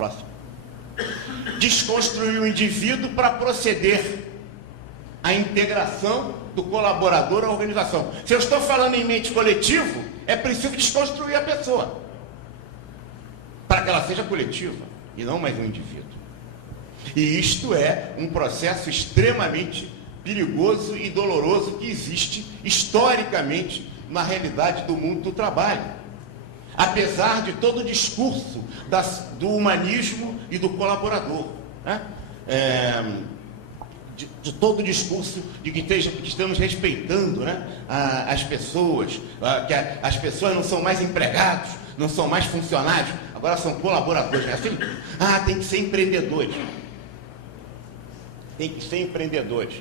Próximo. Desconstruir o indivíduo para proceder à integração do colaborador à organização. Se eu estou falando em mente coletivo, é preciso desconstruir a pessoa para que ela seja coletiva e não mais um indivíduo. E isto é um processo extremamente perigoso e doloroso que existe historicamente na realidade do mundo do trabalho. Apesar de todo o discurso do humanismo e do colaborador, né? De todo o discurso de que estamos respeitando, né, as pessoas, que as pessoas não são mais empregados, não são mais funcionários, agora são colaboradores. Né? Assim, tem que ser empreendedores. Tem que ser empreendedores.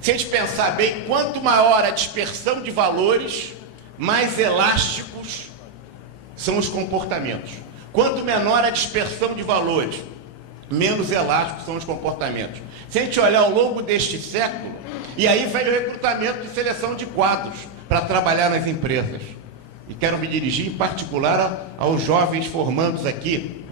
Se a gente pensar bem, quanto maior a dispersão de valores, mais elásticos são os comportamentos. Quanto menor a dispersão de valores, menos elásticos são os comportamentos. Se a gente olhar ao longo deste século, e aí vem o recrutamento e seleção de quadros para trabalhar nas empresas. E quero me dirigir em particular aos jovens formandos aqui.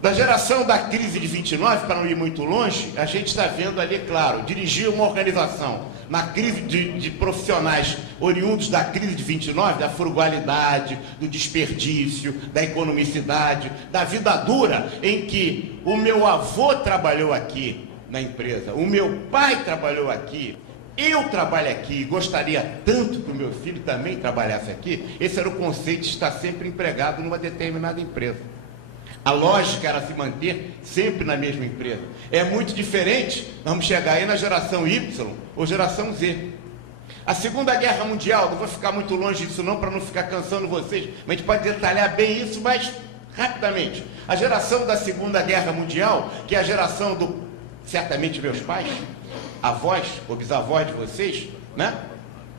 Da geração da crise de 29, para não ir muito longe, a gente está vendo ali, claro, dirigir uma organização na crise de profissionais oriundos da crise de 29, da frugalidade, do desperdício, da economicidade, da vida dura, em que o meu avô trabalhou aqui na empresa, o meu pai trabalhou aqui, eu trabalho aqui e gostaria tanto que o meu filho também trabalhasse aqui. Esse era o conceito de estar sempre empregado numa determinada empresa. A lógica era se manter sempre na mesma empresa. É muito diferente, vamos chegar aí na geração Y ou geração Z. A Segunda Guerra Mundial, não vou ficar muito longe disso não, para não ficar cansando vocês, mas a gente pode detalhar bem isso, mas rapidamente. A geração da Segunda Guerra Mundial, que é a geração do, certamente meus pais, avós ou bisavós de vocês, né?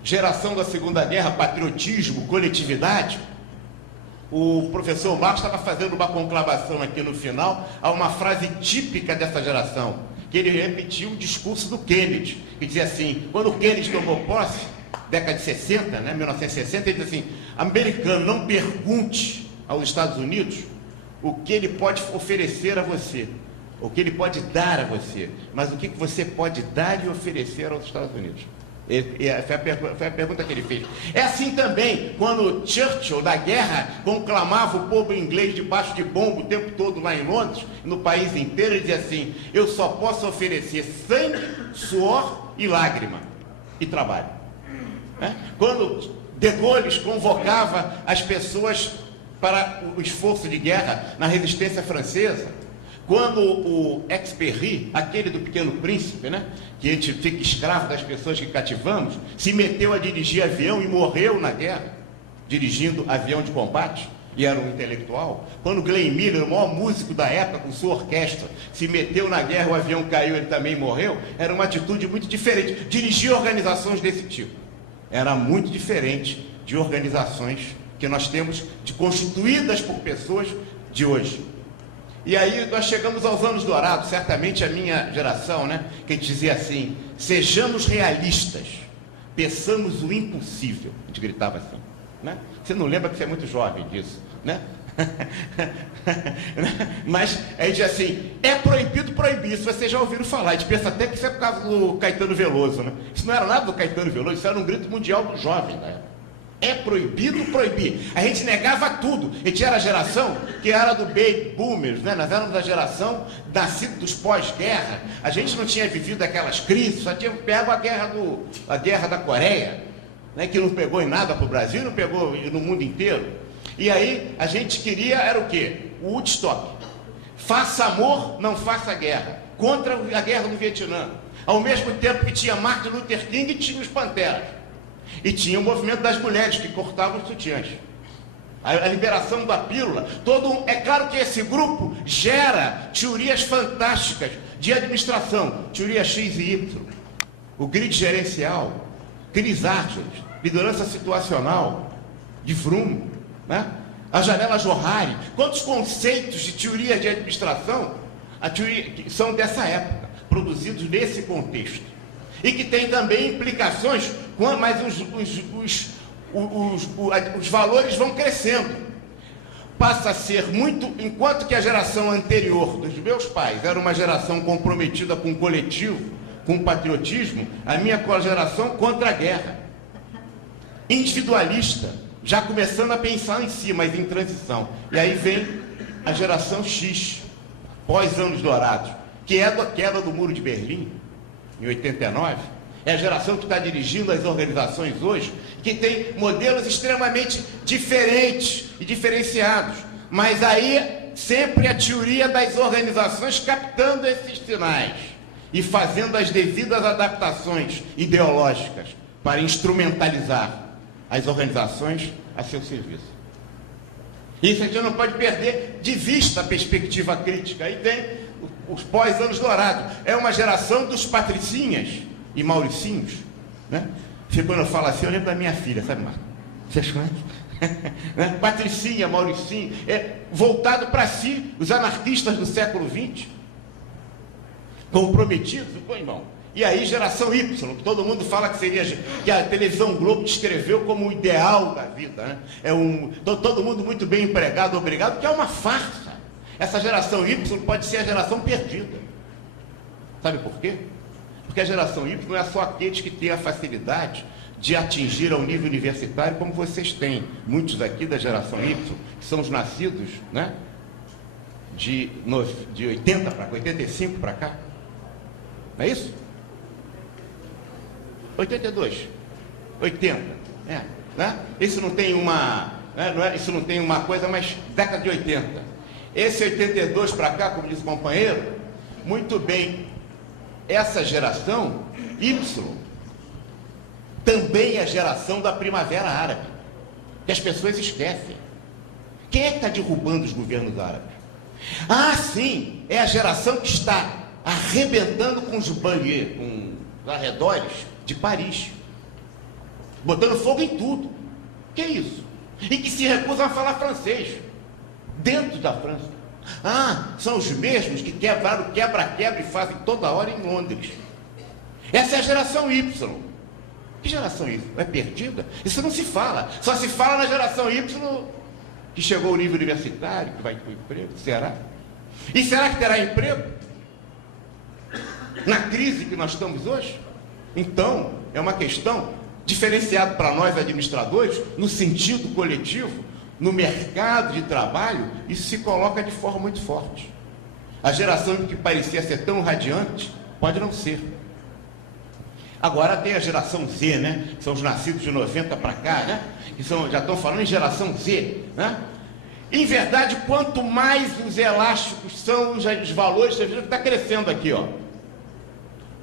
Geração da Segunda Guerra, patriotismo, coletividade. O professor Marcos estava fazendo uma conclamação aqui no final a uma frase típica dessa geração, que ele repetiu o discurso do Kennedy, que dizia assim, quando o Kennedy tomou posse, década de 60, né, 1960, ele dizia assim, americano, não pergunte aos Estados Unidos o que ele pode oferecer a você, o que ele pode dar a você, mas o que você pode dar e oferecer aos Estados Unidos. Foi a pergunta que ele fez. É assim também, quando Churchill, da guerra, conclamava o povo inglês debaixo de bomba o tempo todo lá em Londres, no país inteiro, ele dizia assim, eu só posso oferecer sangue, suor e lágrima, e trabalho. Quando De Gaulle convocava as pessoas para o esforço de guerra na resistência francesa, quando o Exupéry, aquele do Pequeno Príncipe, né, que a gente fica escravo das pessoas que cativamos, se meteu a dirigir avião e morreu na guerra, dirigindo avião de combate, e era um intelectual. Quando Glenn Miller, o maior músico da época, com sua orquestra, se meteu na guerra, o avião caiu, ele também morreu, era uma atitude muito diferente. Dirigir organizações desse tipo era muito diferente de organizações que nós temos, constituídas por pessoas de hoje. E aí nós chegamos aos anos dourados, certamente a minha geração, né, que dizia assim, sejamos realistas, peçamos o impossível. A gente gritava assim, né? Você não lembra que você é muito jovem disso, né? Mas a gente diz assim, é proibido proibir, isso vocês já ouviram falar, a gente pensa até que isso é por causa do Caetano Veloso, né? Isso não era nada do Caetano Veloso, isso era um grito mundial do jovem, né? É proibido proibir. A gente negava tudo. A gente era a geração que era do baby boomers, né? Nós éramos da geração nascida dos pós-guerra. A gente não tinha vivido aquelas crises, só tinha pego a guerra da Coreia, né? Que não pegou em nada para o Brasil, não pegou no mundo inteiro. E aí a gente queria, era o quê? O Woodstock. Faça amor, não faça guerra. Contra a guerra do Vietnã. Ao mesmo tempo que tinha Martin Luther King, tinha os Panteras. E tinha o movimento das mulheres que cortavam os sutiãs. A liberação da pílula. É claro que esse grupo gera teorias fantásticas de administração. Teoria X e Y. O grid gerencial. Chris Archer. Liderança situacional. De Vroom. Né? A janela Johari. Quantos conceitos de teoria de administração são dessa época. Produzidos nesse contexto. E que tem também implicações, mas os valores vão crescendo. passa a ser muito, enquanto que a geração anterior dos meus pais era uma geração comprometida com o coletivo, com o patriotismo, a minha geração contra a guerra, individualista, já começando a pensar em si, mas em transição. E aí vem a geração X, pós-anos dourados, que é da queda do Muro de Berlim, em 89, é a geração que está dirigindo as organizações hoje, que tem modelos extremamente diferentes e diferenciados, mas aí sempre a teoria das organizações captando esses sinais e fazendo as devidas adaptações ideológicas para instrumentalizar as organizações a seu serviço. Isso a gente não pode perder de vista a perspectiva crítica. Aí tem os pós-anos dourados. É uma geração dos patricinhas e mauricinhos, né? Quando eu falo assim, eu lembro da minha filha, sabe, Marco? Vocês conhecem? Né? Patricinha, Mauricinho, voltado para si, os anarquistas do século XX, comprometidos, pô, irmão. E aí, geração Y, que todo mundo fala que seria, que a televisão Globo descreveu como o ideal da vida, né? Todo mundo muito bem empregado, obrigado, que é uma farsa. Essa geração Y pode ser a geração perdida. Sabe por quê? Porque a geração Y não é só aqueles que têm a facilidade de atingir ao nível universitário como vocês têm. Muitos aqui da geração Y, que são os nascidos, né, de 80 para cá, 85 para cá. Não é isso? 82, 80. Né? Isso não tem uma, né, isso não tem uma coisa, mas década de 80. Esse 82 para cá, como diz o companheiro, muito bem. Essa geração Y também é a geração da Primavera Árabe, que as pessoas esquecem. Quem é que está derrubando os governos árabes? Ah, sim, é a geração que está arrebentando com os banlieues, com os arredores de Paris, botando fogo em tudo. Que é isso? E que se recusam a falar francês dentro da França. Ah, são os mesmos que quebraram o quebra-quebra e fazem toda hora em Londres. Essa é a geração Y. Que geração Y? É perdida? Isso não se fala. Só se fala na geração Y que chegou ao nível universitário, que vai ter emprego. Será? E será que terá emprego? Na crise que nós estamos hoje? Então, é uma questão diferenciada para nós administradores, no sentido coletivo. No mercado de trabalho, isso se coloca de forma muito forte. A geração que parecia ser tão radiante, pode não ser. Agora tem a geração Z, né? São os nascidos de 90 para cá, né? Que já estão falando em geração Z, né? Em verdade, quanto mais os elásticos são os valores, você está crescendo aqui, ó.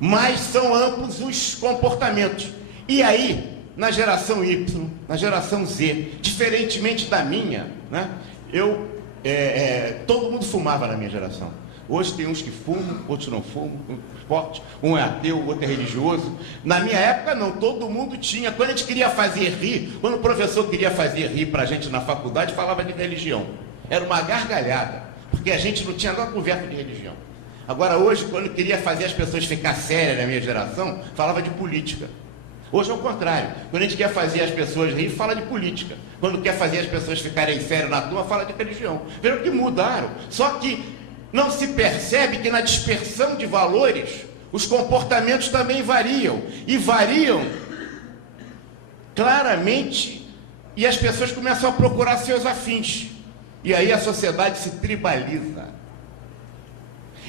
Mais são amplos os comportamentos. E aí, na geração Y, na geração Z, diferentemente da minha, né? Todo mundo fumava na minha geração. Hoje tem uns que fumam, outros não fumam, esporte, um é ateu, o outro é religioso. Na minha época não, todo mundo tinha. Quando a gente queria fazer rir, quando o professor queria fazer rir para a gente na faculdade, falava de religião. Era uma gargalhada, porque a gente não tinha nada conversa de religião. Agora hoje, quando queria fazer as pessoas ficar sérias na minha geração, falava de política. Hoje é o contrário. Quando a gente quer fazer as pessoas rir, fala de política. Quando quer fazer as pessoas ficarem sérias na turma, fala de religião. Viram que mudaram. Só que não se percebe que na dispersão de valores, os comportamentos também variam. E variam claramente, e as pessoas começam a procurar seus afins. E aí a sociedade se tribaliza.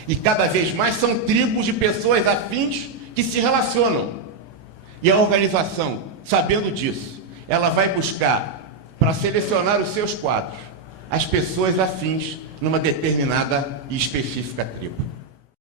E cada vez mais são tribos de pessoas afins que se relacionam. E a organização, sabendo disso, ela vai buscar, para selecionar os seus quadros, as pessoas afins numa determinada e específica tribo.